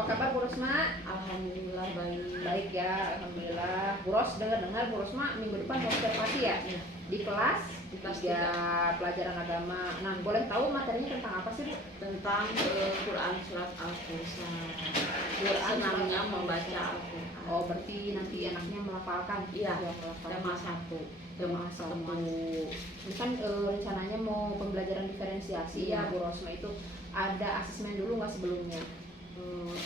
Apa kabar Bu Rosma? Alhamdulillah baik. Baik ya, alhamdulillah. Bu Ros, dengar-dengar Bu Rosma minggu depan mau observasi ya? Iya. Di kelas, Di kelas 3 pelajaran agama. Nah, boleh tahu materinya tentang apa sih Bu? Tentang Quran surat Al-Kautsar. Quran Senangnya membaca Al-Quran. Oh, berarti nanti anaknya melafalkan? Iya. Ya, melafalkan. Tema 1. Tema 1. Ini kan rencananya mau pembelajaran diferensiasi Iya. ya Bu Rosma, itu ada asesmen dulu nggak sebelumnya?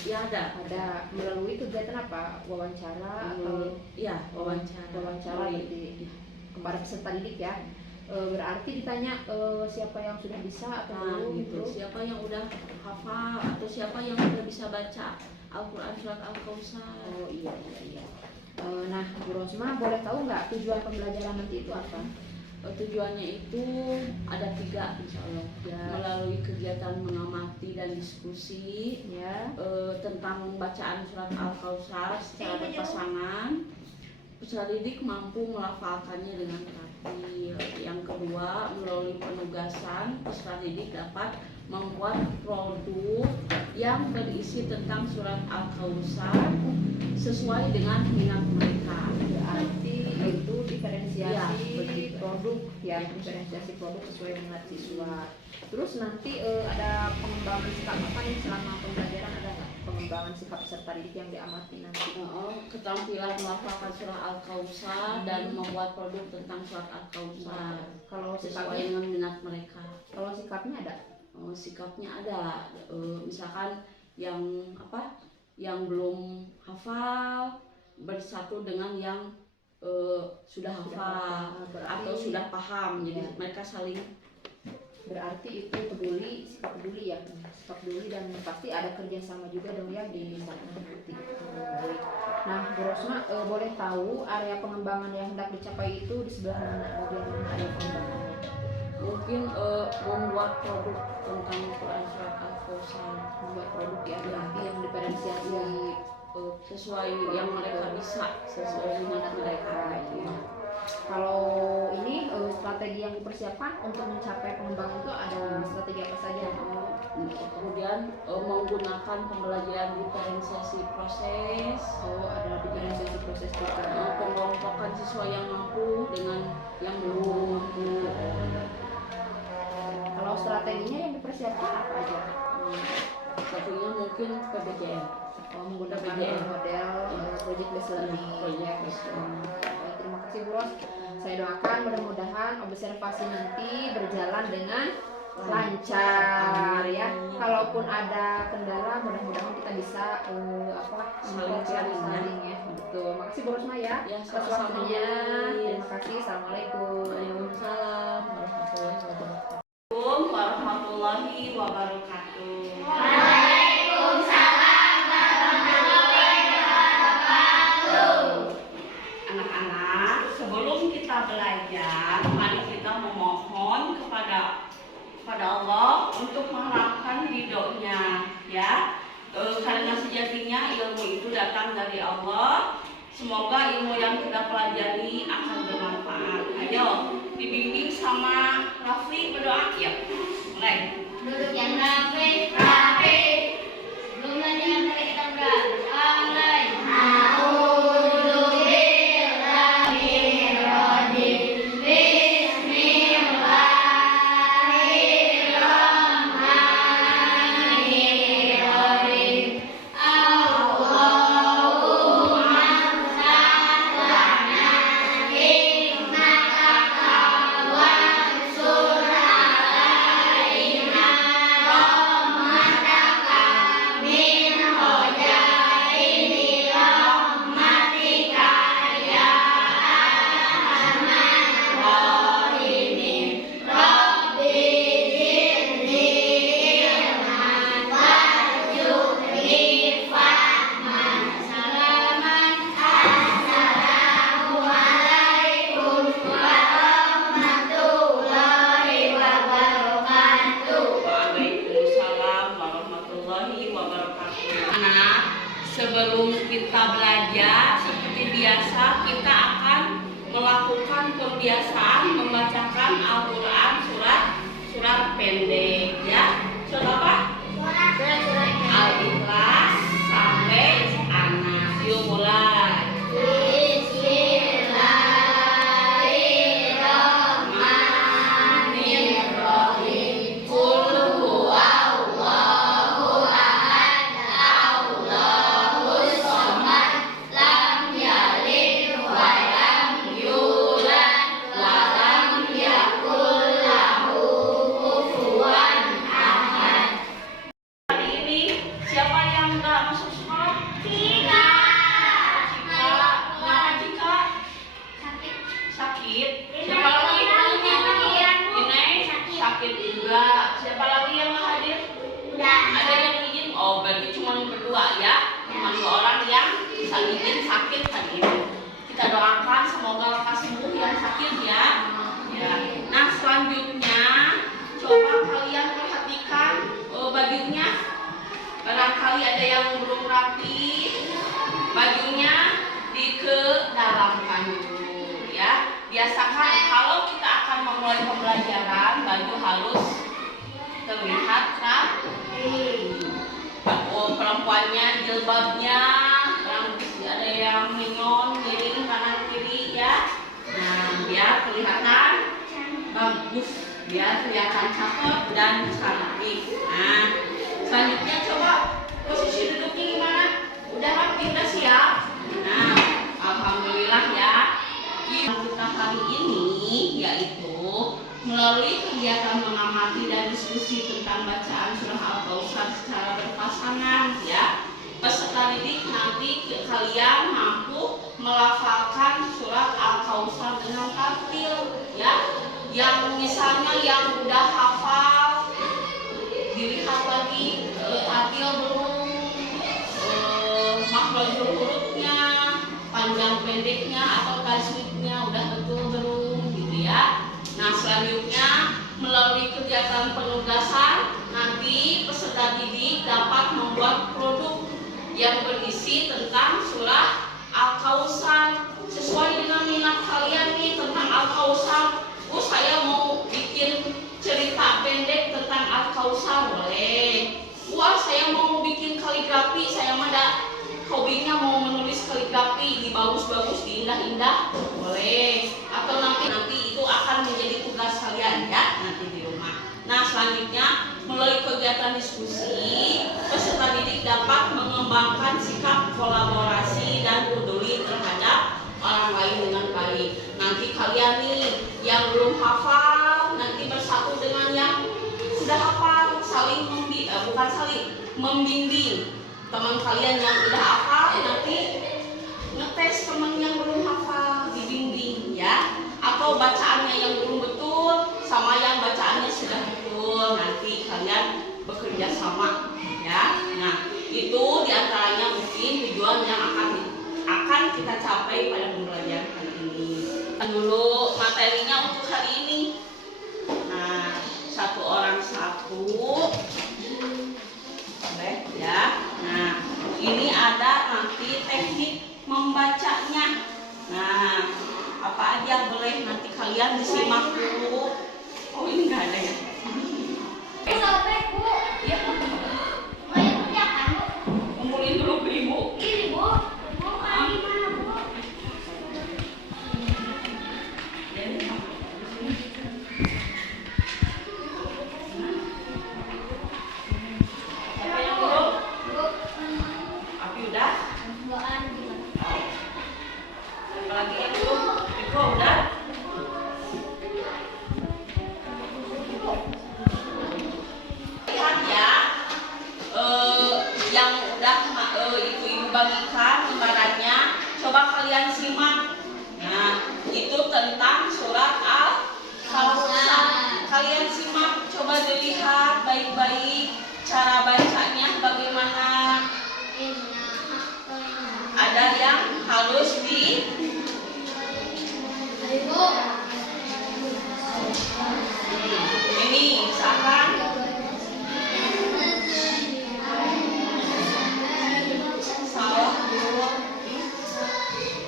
Ya ada. Ada melalui kegiatan apa? Wawancara atau Iya, wawancara. Wawancara berarti kepada peserta didik ya. Berarti ditanya siapa yang sudah bisa atau belum gitu. Siapa yang udah hafal atau siapa yang udah bisa baca Al-Quran surat Al-Kautsar. Oh iya. Nah, Bu Rosma boleh tahu nggak tujuan pembelajaran nanti itu apa? Tujuannya itu ada 3 insya Allah ya. Melalui kegiatan mengamati dan diskusi Ya. Tentang bacaan surat Al-Kautsar secara berpasangan, peserta didik mampu melafalkannya dengan rapi. Yang kedua, melalui penugasan peserta didik dapat membuat produk yang berisi tentang surat Al-Kautsar sesuai dengan minat mereka. Berarti itu diferensiasi ya, produk ya, diferensiasi produk sesuai minat siswa. Terus nanti ada pengembangan sikap apa nih selama pembelajaran, ada nggak pengembangan sikap peserta didik yang diamati nanti? Keterampilan melafalkan surat Al-Kautsar dan membuat produk tentang surat Al-Kautsar Kalau sesuai sikapnya, dengan minat mereka. kalau sikapnya ada? Sikapnya ada, misalkan yang yang belum hafal bersatu dengan yang sudah hafal atau sudah paham, jadi mereka saling. Berarti itu peduli, sikap peduli ya, sikap peduli, dan pasti ada kerjasama juga dong ya di sana nanti. Nah, Bu Rosma, boleh tahu area pengembangan yang hendak dicapai itu di sebelah mana, bagian mana area pengembangannya? Mungkin membuat produk tentang Quran surat Al-Kautsar, Membuat produk ya, berarti yang diferensiasi sesuai yang mereka bisa, sesuai minat mereka. Kalau ini strategi yang dipersiapkan untuk mencapai pengembangan itu ada strategi apa saja? Kemudian menggunakan pembelajaran diferensiasi proses. Ada diferensiasi proses juga. Pengelompokan siswa yang mampu dengan yang belum mampu. Kalau strateginya yang dipersiapkan apa aja? Strateginya mungkin PBJN. Menggunakan model project based learning. Terima kasih Bu Ros. Saya doakan mudah-mudahan observasi nanti berjalan dengan lancar ya. Kalaupun ada kendala, mudah-mudahan kita bisa saling ya. Betul. Makasih Bu Rosma ya atas waktunya. Terima kasih. Assalamualaikum. Waalaikumsalam warahmatullahi wabarakatuh. Waalaikumsalam warahmatullahi wabarakatuh. Anak-anak, sebelum kita belajar, mari kita memohon kepada Allah untuk mengharapkan ridhonya, ya. Karena sejatinya ilmu itu datang dari Allah. Semoga ilmu yang kita pelajari akan bermanfaat. Ayo, dibimbing sama Rafli berdoa ya. Mulai. Duduk yang rapi. Sebelumnya dengan mari kita berdoa. Sebelum kita belajar, seperti biasa kita akan melakukan pembiasaan membacakan Al-Quran surat pendek, ya. Surat apa? Al-Ikhlas biasakan dulu ya. Biasakan kalau kita akan memulai pembelajaran, baju harus terlihat rapi. Oh, perempuannya jilbabnya ada yang menyon miring kanan kiri ya. Nah, biar kelihatan bagus, biar kelihatan cakep dan cantik. Nah, selanjutnya coba posisi duduknya gimana? Udah rapi, udah siap? Nah, alhamdulillah ya. Kita kali ini yaitu melalui kegiatan mengamati dan diskusi tentang bacaan surah Al-Kautsar secara berpasangan ya. Peserta didik nanti kalian mampu melafalkan surat Al-Kautsar dengan tartil ya. Yang misalnya yang udah hafal dilihat lagi tartil belum, makhrajul hurufnya, panjang pendeknya atau tajwidnya udah betul belum gitu ya. Nah, selanjutnya melalui kegiatan penugasan nanti peserta didik dapat membuat produk yang berisi tentang surah Al-Kautsar sesuai dengan minat kalian nih tentang Al-Kautsar. Saya mau bikin cerita pendek tentang Al-Kautsar, boleh. Saya mau bikin kaligrafi, saya mah hobinya mau menulis kaligrafi, dibagus-bagus, diindah-indah, boleh. Atau nanti itu akan menjadi tugas kalian ya nanti di rumah. Nah, selanjutnya melalui kegiatan diskusi, peserta didik dapat mengembangkan sikap kolaborasi dan peduli terhadap orang lain dengan baik. Nanti kalian nih yang belum hafal nanti bersatu dengan yang sudah hafal, saling membimbing teman kalian yang udah hafal, nanti ngetes teman yang belum hafal, dibimbing ya. Atau bacaannya yang belum betul sama yang bacaannya sudah betul, nanti kalian bekerja sama ya. Nah, itu diantaranya mungkin tujuan yang akan kita capai pada pembelajaran kali ini. Dulu materinya untuk hari ini. Nah, satu orang satu, boleh ya. Nah, ini ada nanti teknik membacanya. Nah, apa aja boleh nanti kalian disimak dulu. Oh, ini nggak ada ya? Sobek, Bu. Iya. Mau ikut ya, kan, Bu? Kumpulin dulu ke ibu. Ini, Bu. Bu, di mana, Bu? Siapa yang belum? Bu. Api udah? Bukaan di mana? Apalagi yang belum? Iko udah? Lihat ya, yang udah ibu bagikan lembarannya, coba kalian simak. Nah, itu tentang surat Al-Kautsar. Kalian simak, coba dilihat baik-baik cara bacanya bagaimana. Ada yang harus di Bu. ini misalkan salah dulu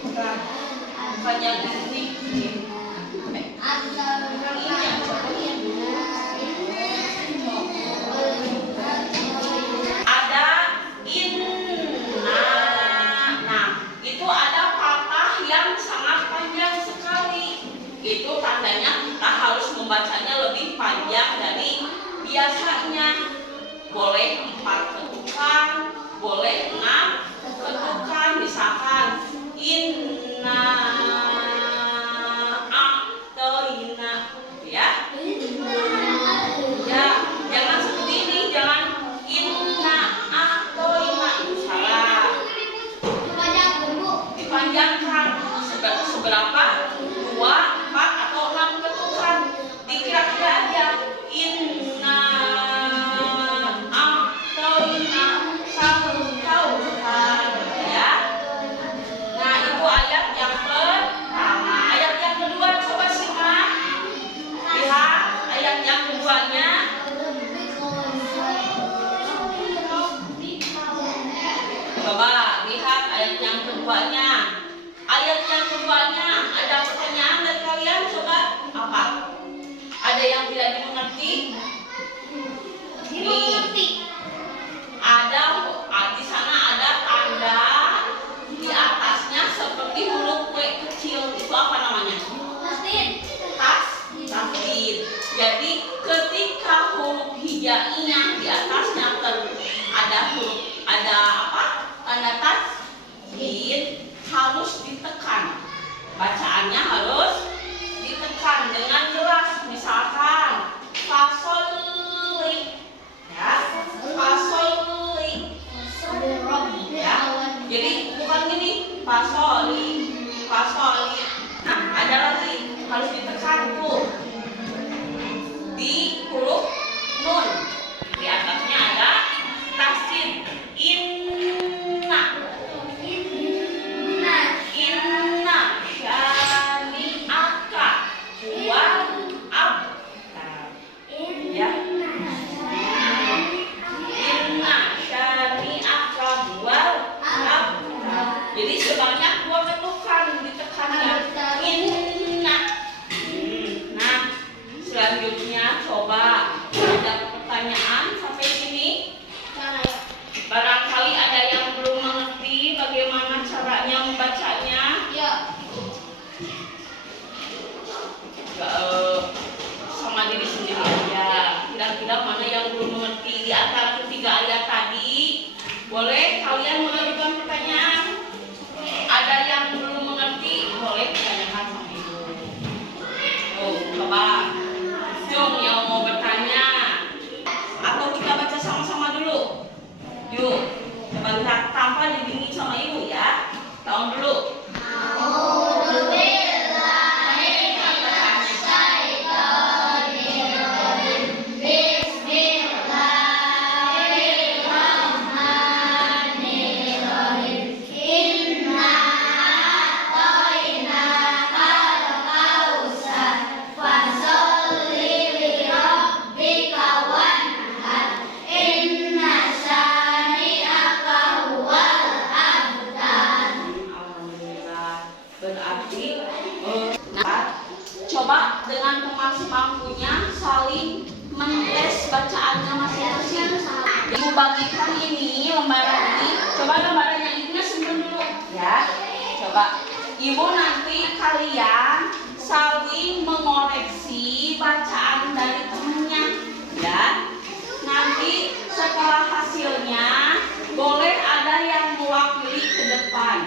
bukan yang ini yang coba ada inna. Nah, itu ada patah yang sangat panjang sekali. Itu tandanya kita harus membacanya lebih panjang dari biasanya. Boleh 4 ketukan, boleh 6 ketukan. Misalkan inna a'toina ya. Ya, jangan seperti ini, jangan inna a'toina, salah. Dipanjangkan seberapa? 2, 4 atau 6 ketukan. Dikira-kira aja. Inna a'toina al-kautsar ya. Nah, itu ayat yang pertama. Ayat yang kedua coba simak. Lihat ayat yang keduanya. Coba lihat ayat yang keduanya. Ayat yang keduanya Apa? Ada yang tidak dimengerti? Nih, ada di sana ada tanda di atasnya seperti huruf W kecil. Itu apa namanya? Tasdid. Jadi ketika huruf hijaiyah di atasnya ada apa? Tanda tasdid harus ditekan. Bacaannya harus ditekan dengan jelas. Misalkan fasoli, ya, fasoli, ya. Jadi bukan gini, fasoli. Nah, ada lagi harus ditekan tuh di huruf nun. Di atasnya ada tasdid. Inna syani'aka wal abtar. Ya. Inna syani'aka wal abtar. Jadi sebanyak 2 ketukan ditekannya. Inna. Nah, selanjutnya coba ada pertanyaan sampai sini. Barangkali ada yang belum mengerti bagaimana caranya membacanya. Sama diri sendiri aja. Kira-kira mana yang belum mengerti di antara ketiga ayat tadi? Boleh kalian mengajukan pertanyaan. Ada yang belum mengerti, boleh tanyakan sama ibu. Coba, Jom yang mau bertanya. Atau kita baca sama-sama dulu. Yuk, coba lihat tanpa dibimbing sama ibu ya. Tahun dulu. Coba dengan teman sebangkunya saling mentes bacaannya masing-masing. Ibu bagikan ini lembaran ini. Coba lembaran yang ini simpen dulu ya. Coba ibu nanti kalian saling mengoreksi bacaan dari temannya ya. Nanti setelah hasilnya boleh ada yang mewakili ke depan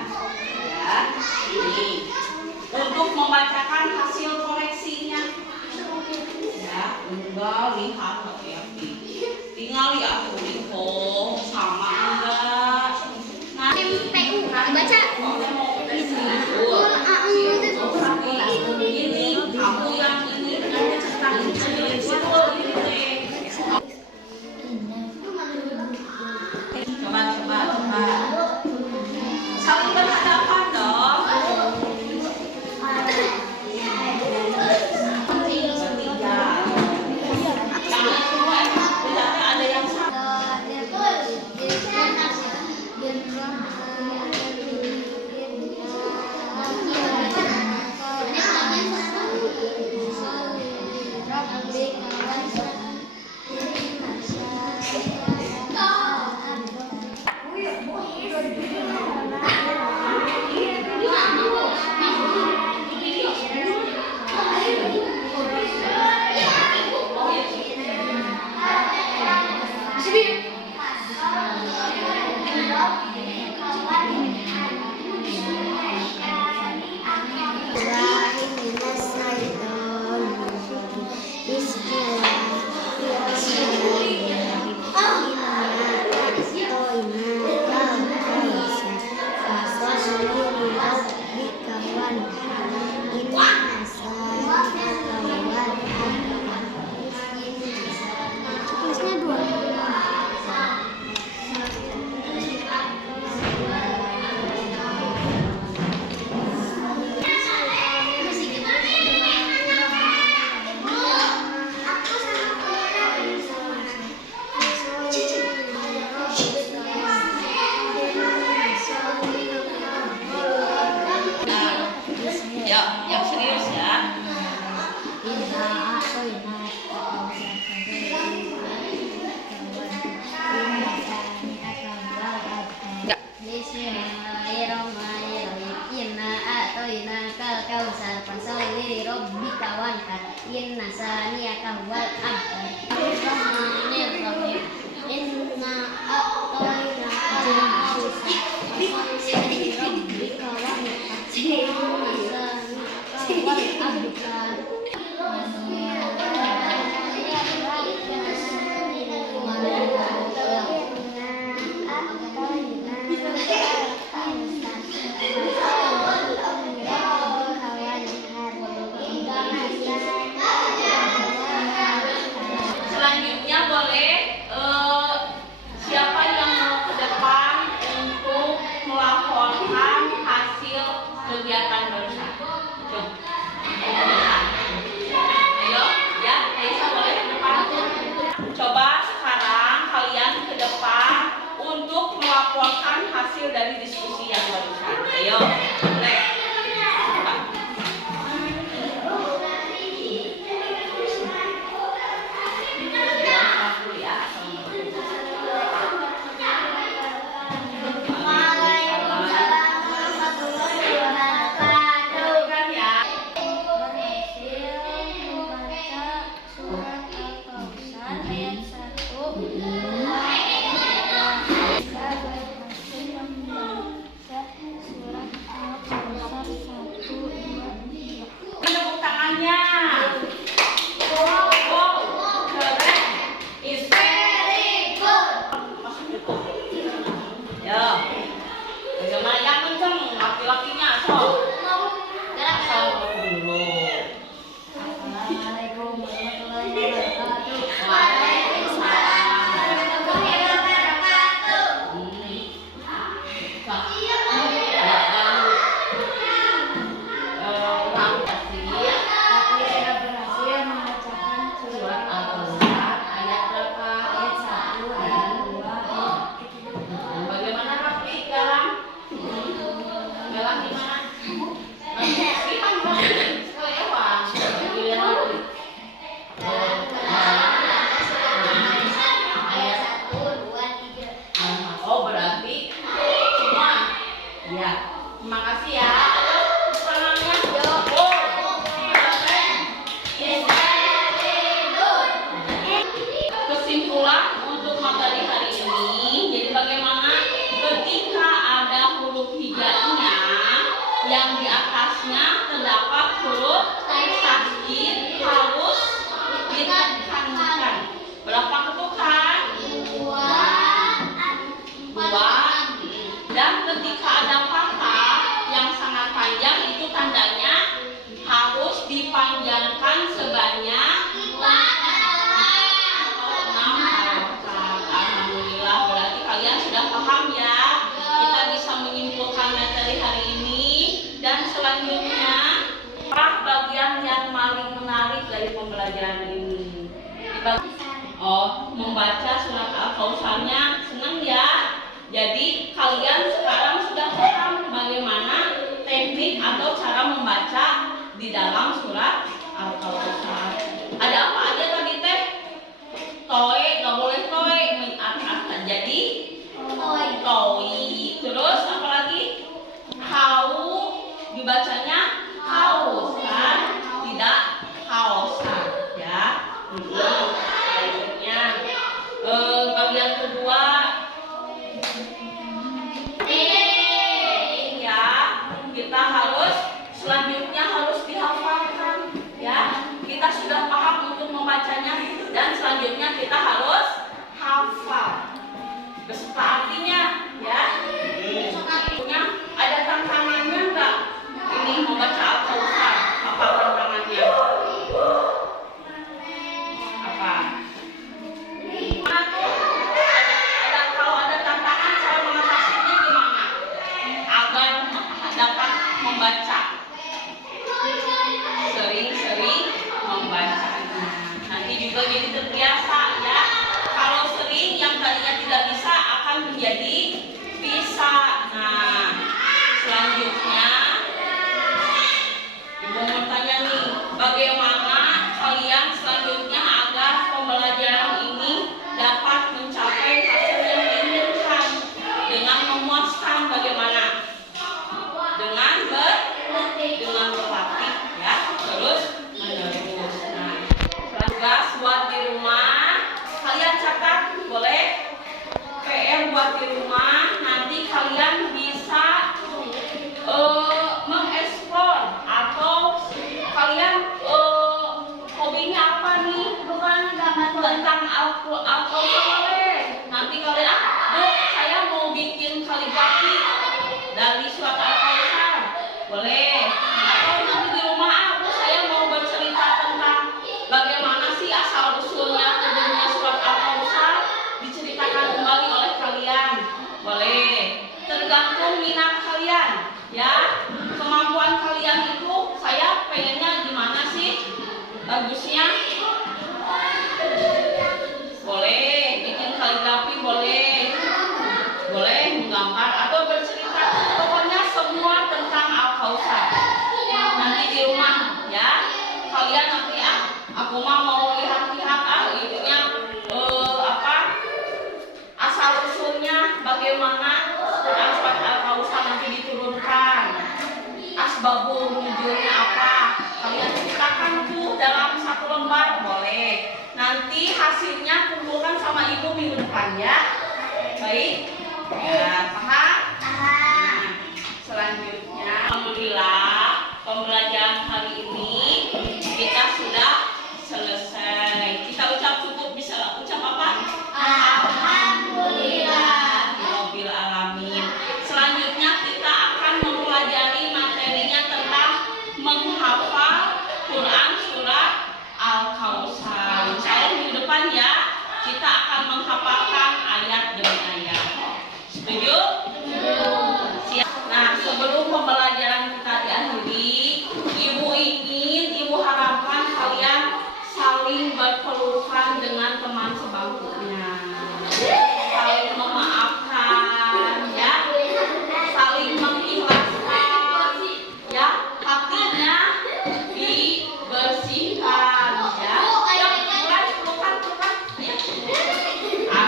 ya. Ini untuk membacakan hasil koreksinya ya. Enggak lihat ya, tinggal lihat info sama enggak. Nah, Baca. boleh mau koreksi ini kamu yang ini nanti ceritain sendiri betul ini. Coba saling berhadapan dong. Bismillahirrahmanirrahim. Inna a'tainakal kautsar fasalli li rabbika wanhar. Inna saniyaka huwal abtar. Bismillahirrahmanirrahim. Inna a'tainakal kautsar fasalli li rabbika wanhar. Inna saniyaka huwal abtar. Selanjutnya boleh siapa yang mau ke depan untuk melaporkan hasil kegiatan barusan? Ayo, ya, Aisyah boleh ke depan. Coba sekarang kalian ke depan untuk melaporkan hasil dari diskusi yang barusan. Ayo, boleh. Coba. Tepuk tangannya. Wow, keren. Is very good. Ya. Bagaimana yang kenceng? Laki-lakinya so. Asal dulu. Assalamualaikum warahmatullahi wabarakatuh. Waalaikumsalam. Aku sudah berhasil membacakan Surat Al-Kahf ayat berapa? ayat 1, ayat 2, ayat Bagaimana Rafi sekarang? Galang gimana? Rafi kan lewat. Giliran Rafi. ayat 1, 2, 3. Oh berarti semua. Ya. Terima kasih ya. Ayo tangannya. Kesimpulan untuk materi hari ini, jadi bagaimana ketika ada huruf hijaiynya yang di atasnya terdapat huruf tasdid harus ditekankan. Berapa ketukan? Dua. Dan ketika ada patah yang sangat panjang itu tandanya harus dipanjangkan sebanyak 6 harokat. Alhamdulillah, berarti kalian sudah paham ya. Kita bisa menyimpulkan materi hari ini. Dan selanjutnya, apa bagian yang paling menarik dari pembelajaran ini? Membaca surat Al-Kautsarnya senang ya. Jadi kalian sekarang sudah paham bagaimana teknik atau cara membaca di dalam surat Al-Kautsar. Ada apa aja tadi teh? Toe, nggak boleh toe, mengataskan. Jadi toi. Terus apa lagi? Hau dibacanya haus kan? Tidak hausan ya. Berikutnya bagian kedua ya, kita harus selanjutnya harus dihafalkan ya. Kita alkausal boleh. Nanti kalian, Bu, saya mau bikin kaligrafi dari surat alkausal, boleh. Atau nanti di rumah aku saya mau bercerita tentang bagaimana sih asal usulnya terjadinya surat alkausal, diceritakan kembali oleh kalian, boleh. Tergantung minat kalian, ya. Kemampuan kalian itu saya pengennya gimana sih bagusnya. Boleh bikin kaligrafi, boleh menggambar atau bercerita, pokoknya semua tentang al-kausar. Nanti di rumah ya kalian nanti aku mau lihat-lihat itunya asal usulnya bagaimana surat al-kausar nanti diturunkan, asbabul nuzulnya apa, kalian ceritakan tuh dalam satu lembar, boleh. Nanti hasilnya kumpulkan sama ibu minggu depan ya. Baik? Ya, paham? Nah, selanjutnya, alhamdulillah pembelajaran kali ini kita sudah selesai. Kita ucap cukup, bisa ucap apa? Alhamdulillah Rabbil alamin. Selanjutnya kita akan mempelajari materinya tentang menghafal Quran surat Al-Kausar. Saya minggu depan ya, kita akan menghafalkan ayat demi ayat. Setuju? Siap. Nah, sebelum pembelajaran kita diakhiri, ibu harapkan kalian saling berpelukan dengan teman sebangkunya, saling memaafkan, ya, saling mengikhlaskan, ya, hatinya dibersihkan, ya. Mulai pelukan.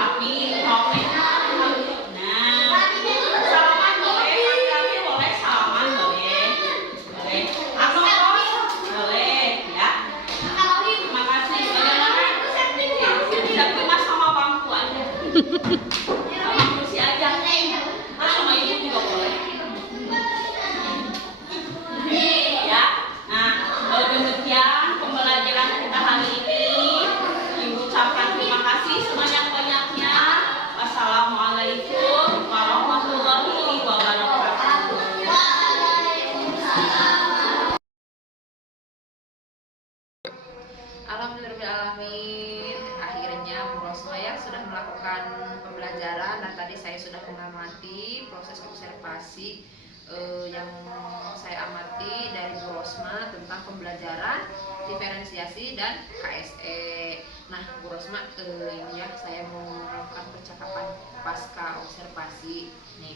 Amin. Nah, salaman boleh, kaki boleh, salaman boleh. Asos boleh, ya. Terima kasih. Bagaimana? Tidak cuma sama bangku aja, sama kursi aja. Nah, sama ibu juga boleh. Ya. Nah, demikian pembelajaran kita hari ini. Ibu ucapkan terima kasih sebanyak-banyaknya. Wassalamualaikum warahmatullahi wabarakatuh. Alhamdulillahirrahmanirrahim. Akhirnya Bu Rosma ya sudah melakukan pembelajaran dan tadi saya sudah mengamati proses observasi yang saya amati dari Bu Rosma tentang pembelajaran diferensiasi dan KSE. Nah, Bu Rosma ini ya saya mau melakukan percakapan pasca observasi. Nih,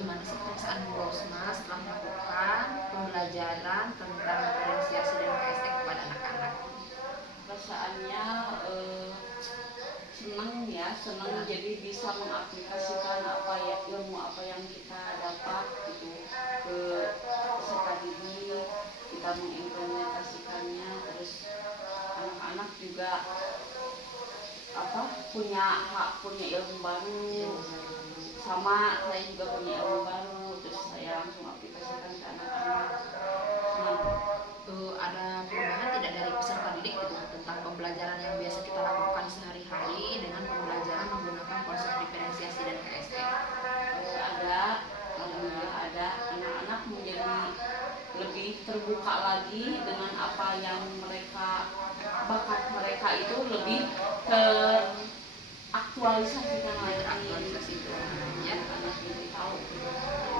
gimana sih perasaan Bu Rosma setelah melakukan pembelajaran tentang diferensiasi dan KSE kepada anak-anak? Perasaannya senang jadi bisa mengaplikasikan ilmu apa yang kita dapat gitu ke peserta didik, kita mengimplementasikannya, terus anak-anak juga punya ilmu baru, sama saya juga punya ilmu baru, terus saya langsung aplikasikan ke anak-anak. Ada perubahan tidak dari peserta didik gitu tentang pembelajaran yang biasa kita lakukan sehari-hari dengan pembelajaran menggunakan konsep diferensiasi dan KSE? Alhamdulillah ada. Anak-anak menjadi lebih terbuka lagi dengan apa yang bakat mereka itu lebih teraktualisasikan lagi. Ya, Anak jadi tahu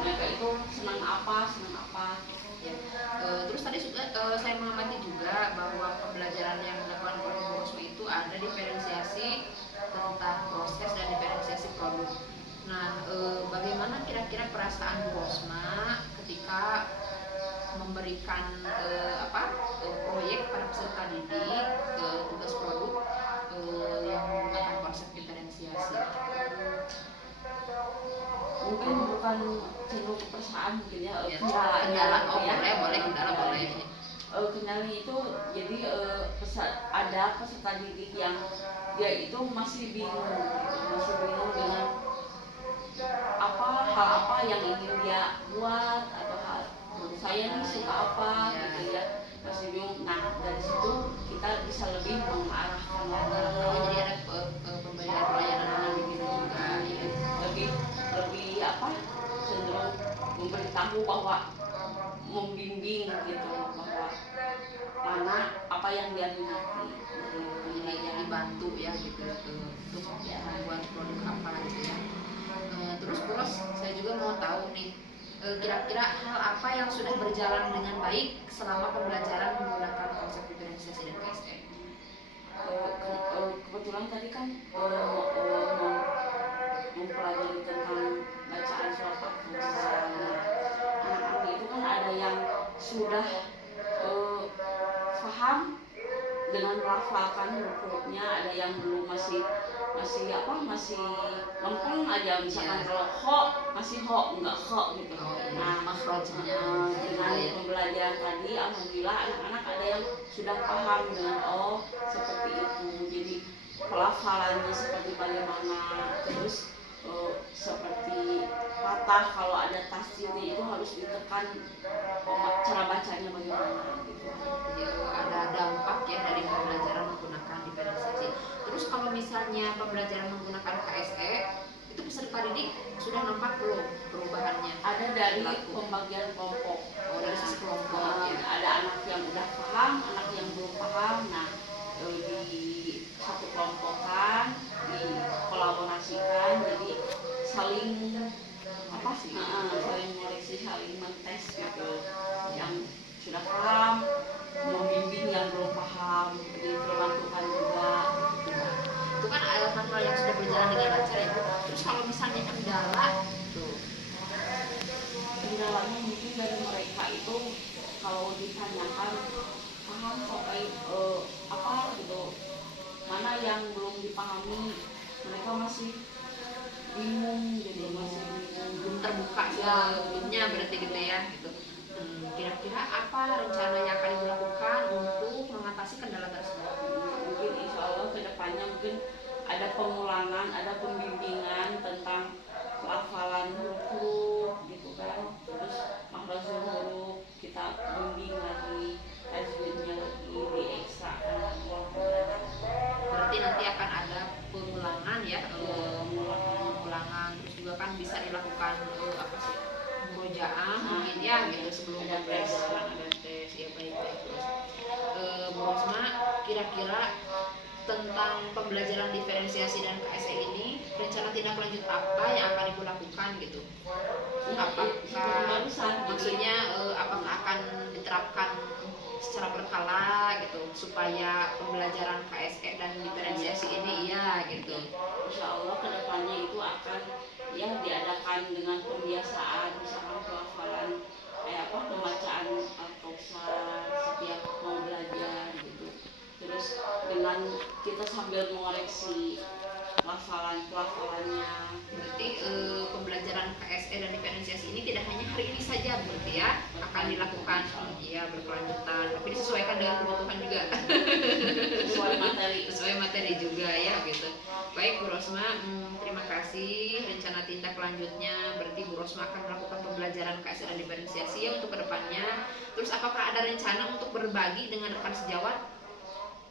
mereka itu senang apa. ya. Terus tadi saya mengamati juga bahwa pembelajaran yang dilakukan oleh Bu Rosma itu ada diferensiasi tentang proses dan diferensiasi produk. Nah, bagaimana kira-kira perasaan Bu Rosma ketika memberikan proyek pada peserta didik tugas produk yang menggunakan konsep diferensiasi? Mungkin bukan cenderung ke perasaan mungkin ya, kendala. Boleh kendala boleh. Kendala itu jadi ada peserta didik yang dia itu masih bingung dengan hal apa yang ingin dia buat, atau hal saya nih suka apa gitu ya. masih bingung. Nah dari situ kita bisa lebih mengarahkan Oh, jadi ada pemberian pelayanan gitu juga ya. lebih lebih apa, cenderung memberitahu bahwa membimbing gitu, bahwa mana apa yang dia minati dari Jadi dibantu ya gitu untuk ya, membuat produk apa gitu ya. Terus Bos, saya juga mau tahu nih, kira-kira hal apa yang sudah berjalan dengan baik selama pembelajaran menggunakan konsep diferensiasi dan KSE? Kebetulan tadi kan mempelajari tentang bacaan surat Al-Fatihah. Anak-anak itu kan ada yang sudah paham dengan melafalkan huruf-hurufnya, ada yang belum, masih lempeng aja, misalkan kalau ho masih ho enggak ho gitu. Nah Makhrajnya dengan pembelajaran tadi alhamdulillah anak-anak ada yang sudah paham dengan oh seperti itu, jadi pelafalannya seperti bagaimana, terus seperti patah kalau ada tasdidnya itu harus ditekan, cara bacanya bagaimana gitu. Ya, ada dampak ya dari pembelajaran menggunakan diferensiasi. Terus kalau misalnya pembelajaran menggunakan KSE, itu peserta didik sudah nampak belum perubahannya? Ada dari pembagian kelompok. Oh, dari sisi kelompok ya. Ada anak yang udah paham, anak yang belum paham. Nah, di satu kelompokan, dikolaborasikan, jadi saling apa sih? Saling koreksi, saling mentes gitu. Yang sudah paham membimbing yang belum paham, diperbantukan juga. Itu kan hal-hal yang sudah berjalan dengan lancar ya Bu. Terus kalau misalnya kendala tuh, kendalanya mungkin dari mereka itu kalau ditanyakan paham sampai apa gitu, mana yang belum dipahami, mereka masih bingung gitu, masih belum terbuka sebelumnya berarti gitu ya gitu. Kira-kira apa rencana yang akan dilakukan untuk mengatasi kendala tersebut? Mungkin insya Allah kedepannya mungkin ada pengulangan, ada pembimbingan tentang pelafalan huruf gitu kan, terus makhrajul huruf kita bimbing lagi, tajwidnya lagi diekstrakan lagi. Berarti nanti akan ada pengulangan ya, pengulangan, terus juga kan bisa dilakukan apa sih, murojaah mungkin ya gitu sebelum ada pembelajaran, ada tes ya. Baik terus Bu Rosma, kira-kira tentang pembelajaran diferensiasi dan KSE ini rencana tindak lanjut apa yang akan ibu lakukan gitu? Apakah maksudnya apakah akan diterapkan secara berkala gitu supaya pembelajaran KSE dan diferensiasi ini ya gitu? Insya Allah kedepannya itu akan ya diadakan dengan pembiasaan, misalkan pelafalan kayak apa, pembacaan Al-Kausar setiap mau belajar gitu. Terus dengan kita sambil mengoreksi pelafalannya. Berarti pembelajaran KSE dan diferensiasi ini tidak hanya hari ini saja berarti ya, akan dilakukan ya berkelanjutan, tapi disesuaikan dengan kebutuhan juga. sesuai materi juga ya gitu. Baik Bu Rosma, terima kasih. Rencana tindak lanjutnya berarti Bu Rosma akan melakukan pembelajaran KSE dan diferensiasi ya untuk kedepannya. Terus apakah ada rencana untuk berbagi dengan rekan sejawat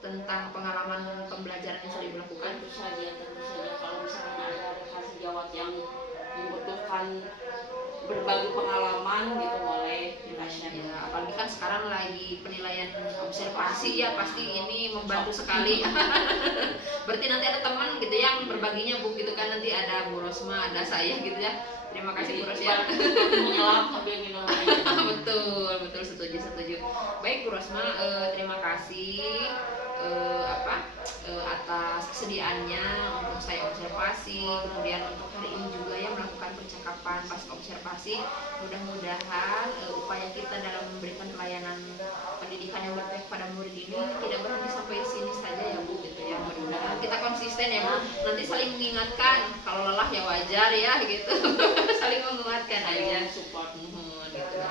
tentang pengalaman pembelajaran yang sudah dilakukan? Tentu saja kalau misalnya ada rekan sejawat yang membutuhkan berbagi pengalaman gitu boleh kita share. Ya, apalagi kan sekarang lagi penilaian observasi ya, pasti ini membantu sekali. Berarti nanti ada teman gitu yang berbaginya Bu gitu kan, nanti ada Bu Rosma, ada saya gitu ya. Terima kasih Bu Rosma. Menyelam sambil minum air. betul setuju. Baik Bu Rosma, terima kasih atas kesediaannya untuk saya observasi, kemudian untuk hari ini juga ya melakukan percakapan pas observasi. Mudah-mudahan upaya kita dalam memberikan pelayanan pendidikan yang berpihak pada murid ini tidak berhenti sampai sini saja ya Bu gitu ya. Mudah-mudahan kita konsisten ya Bu, nanti saling mengingatkan, kalau lelah ya wajar ya gitu. Saling menguatkan aja, support mohon gitu ya.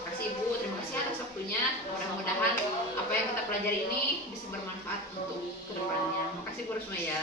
Makasih Ibu, terima kasih atas waktunya. Mudah-mudahan apa yang kita pelajari ini bisa bermanfaat untuk kedepannya. Makasih Bu Rosma ya.